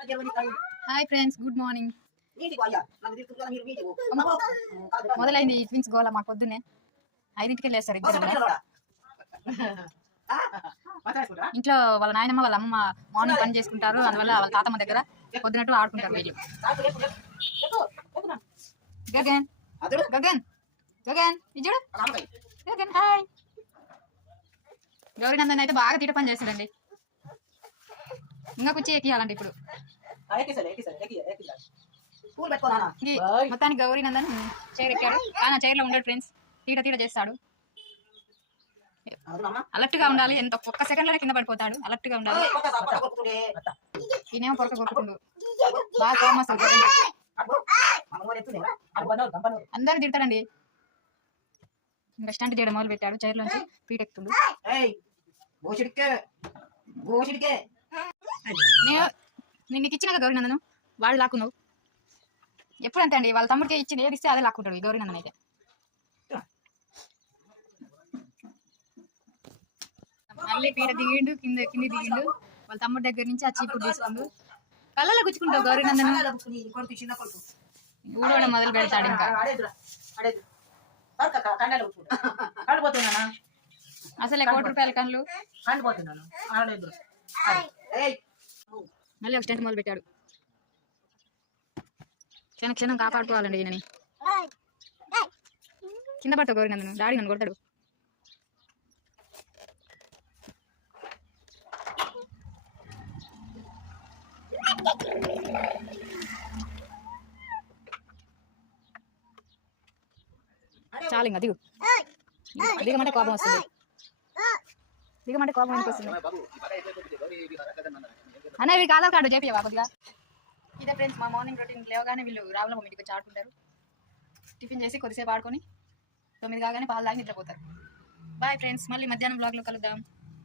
Hi friends, good morning. మొదలైంది twins గోల. మాకు పొద్దున్నే 5ంటికి వెళ్ళేస్తారు ఇద్దరు. ఇంట్లో వాళ్ళ నాయనమ్మ వాళ్ళ అమ్మ మార్నింగ్ పని చేసుకుంటారు, అందువల్ల వాళ్ళ తాతమ్మ దగ్గర పొద్దునట్టు ఆడుకుంటారు వీళ్ళు. గగన్ గగన్ గగన్ ఇజుడు గగన్ హాయ్. గౌరీనందన్ అయితే బాగా తీట పని చేస్తాడండి. ఇంకా కుర్చీ ఎక్కియాలండి ఇప్పుడు. మొత్తానికి గౌరీనందన్ చైర్ ఎక్కాడు. కానీ ఆ చైర్ లో ఉండడు ఫ్రెండ్స్, తీట తీట చేస్తాడు. అలర్ట్ గా ఉండాలి, ఎంత ఒక్క సెకండ్ లోనే కింద పడిపోతాడు. అలర్ట్ గా ఉండాలి. ఈయనేమో కొరక కొట్టుకుండు, బాగా కోపం వస్తుంది. అందరూ తిడతాడండి. ఇంకా స్టంట్ చేయడం మొదలు పెట్టాడు. చైర్ లోంచి పీట ఎక్కుతుండు. నేను నీకు ఇచ్చిన గౌరీనందను వాడు లాక్కున్నావు. ఎప్పుడు అంతే అండి, వాళ్ళ తమ్ముడికి ఇచ్చింది ఏది ఇస్తే అదే లాక్కుంటాడు గౌరీనందన్ అయితే. మళ్ళీ పీట దిగిండు, కింది దిగిండు. వాళ్ళ తమ్ముడి దగ్గర నుంచి ఆ చీపుడు తీసుకుండు. కళ్ళలో గుచ్చుకుంటావు గౌరీనందన్. ఊడవడం మొదలు పెడతాడు. ఇంకా అసలే ₹1 కళ్ళు. మళ్ళీ ఒక స్టెంట్ మొదలు పెట్టాడు. క్షణం క్షణం కాపాడుకోవాలండి ఈయనని. కింద పడతావు గౌరీనందన్, డాడీ నన్ను కొడతాడు. చాలు ఇంకా దిగు. దిగమంటే కోపం వస్తుంది. దిగమంటే కోపం ఎందుకు వస్తుంది అన్న? వీళ్ళకి ఆధార్ కార్డు చేపియవా కొద్దిగా? ఇదే ఫ్రెండ్స్ మా మార్నింగ్ రొటీన్. లేవగానే వీళ్ళు రావులమ్మ ఇంటికి వచ్చి ఆడుకుంటారు. టిఫిన్ చేసి కొద్దిసేపు ఆడుకొని 9 కాగానే పాలు తాగి నిద్రపోతారు. బాయ్ ఫ్రెండ్స్, మళ్ళీ మధ్యాహ్నం బ్లాగ్లో కలుద్దాం.